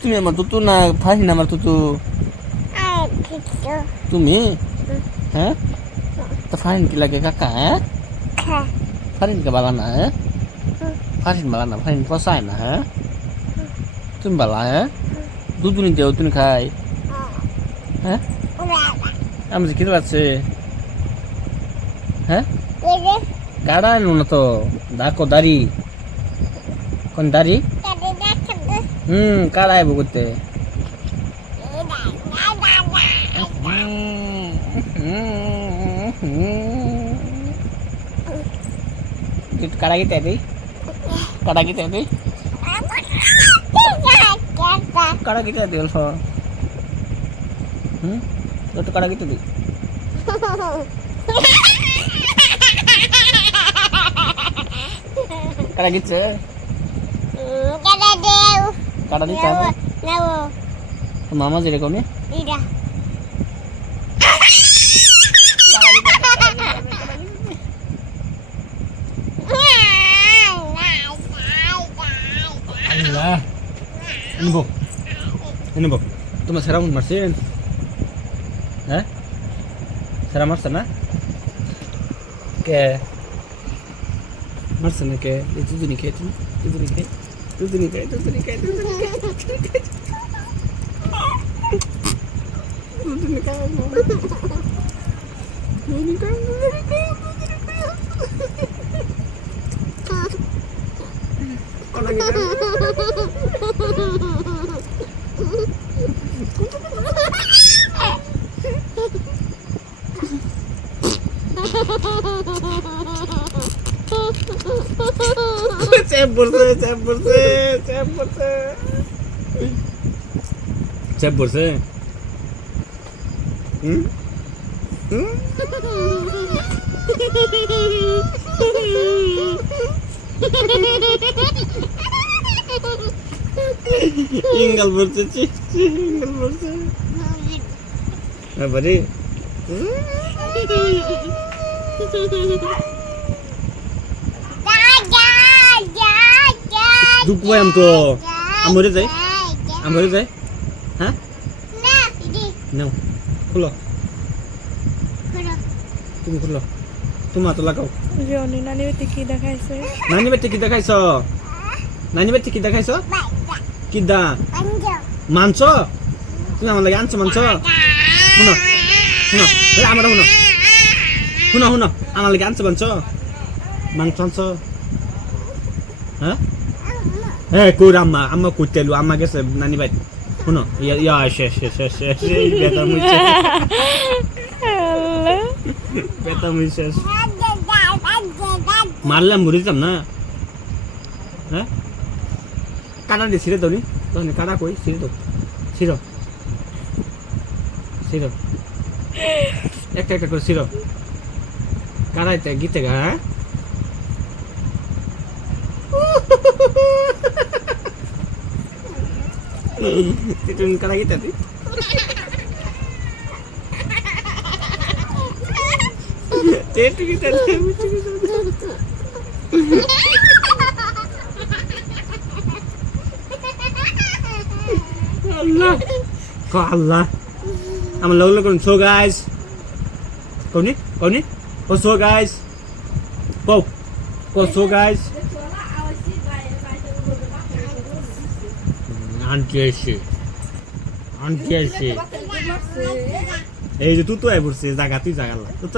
তুমি আমার তুতু না ফাহিন আমার তুতু তুমি হ্যাঁ তো ফাহিন কি লাগে কাকা হ্যাঁ ফাহিন কে বালা না হ্যাঁ ফাহিন বালা না ফাহিন পসায় না হ্যাঁ তুমি বালা হ্যাঁ দুধ নি দেও তুমি খাই হ্যাঁ আমি যে খেতে পাচ্ছি হ্যাঁ গাড়া নো না তো ডাকো দাড়ি কোন দাড়ি কাড়া আইব করতে কাড়া গিতে দি কাড়া গিতে দি কাড়া গিতে দি অল্প তো কাড়া গিতে দি কাড়া গিতে কাড়া দিতে হবে তো মামা যেরকম তোমার সেরা মন মারছেন হ্যাঁ সেরা মারছে না কে মারছে না কে দুদিনই খেয়ে তুমি দুদিনই খাই চেপ পড়ছে ইঙ্গল পড়ছে ইঙ্গল পড়ছে বাড়ি দুপুরে আম তো আমরে যাই হ্যাঁ নাও খুলো তুমি খুলো তোমার তো লাগাও নানি বেটি কি দেখাইছে কি দা মাংস তুমি আমার লাগে আনছো মাংস শুনো আমার শুনো আমার লাগে আনছো মাংস আনছো হ্যাঁ হ্যাঁ কই আম্মা কইতেলু আম্মা গেছে নানি ভাই শুনো ইয়া শেষ বেটা মুই শেষ মারলাম মরিতাম না হ্যাঁ কাটা দিয়ে ছিঁড়ে দাও নি তখন কাটা কই ছিঁড়ে দাও ছিঁড়ো একটা করে ছিঁড়ো কাটাইতে গীতে গা হ্যাঁ Titun ka lagi tadi. Titun kita Allah. Kok Allah. Am lo kon so guys. Kau ni? Kau so guys. Kau so guys. Aunty আসে এই যে তুই তো আই পড়ছিস জায়গা তুই জায়গা তুই